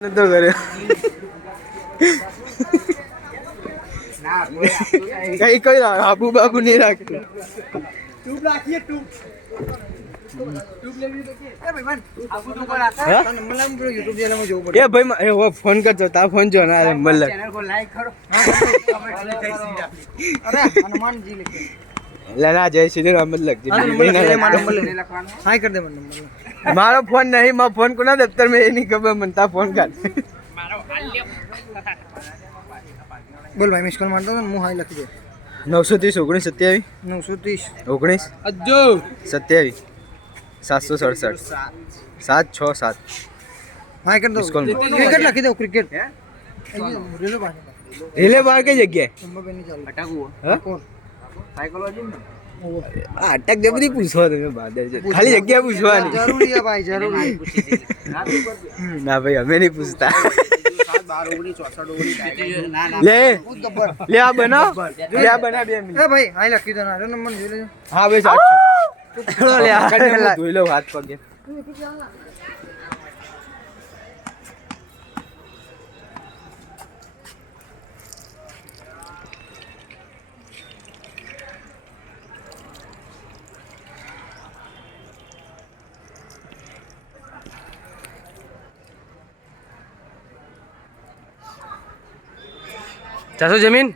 તો કરે કઈ કઈ આબુ બાબુ નહીં રાખતું ટ્યુબ રાખીએ ટ્યુબ એ ભાઈ ફોન કરજો તા ફોન જો ના મતલબ ચેનલ को लाइक करो अरे हनुमान जी लिखे लेना जय श्री राम मतलબ हाय कर दे मन नंबर मारो फोन नहीं मैं फोन को ना दफ्तर में ये नहीं खबर मनता फोन कर बोल भाई मिस कॉल मारता हूं मुंह हाय लख दे 930 19 27 930 19 अज्जो 27 767 767 हाय कर दो क्रिकेट लखी दो क्रिकेट रिले बार के जगह नंबर पे नहीं चल अटक हुआ हां साइकोलॉजी में अटक जब नहीं पूछो તમે બાદર છે ખાલી જગ્યા પૂછવાની જરૂરી છે ભાઈ જરૂરી ના ભાઈ અમે નહીં પૂછતા 12 લે લે આ બના લે આ બના 2 મિનિટ એ ભાઈ હાઈ લખી દો ના નંબર જોઈ લેજો હા ભાઈ સાચું લે આ ધોઈ લો હાથ પગે चासो जमीन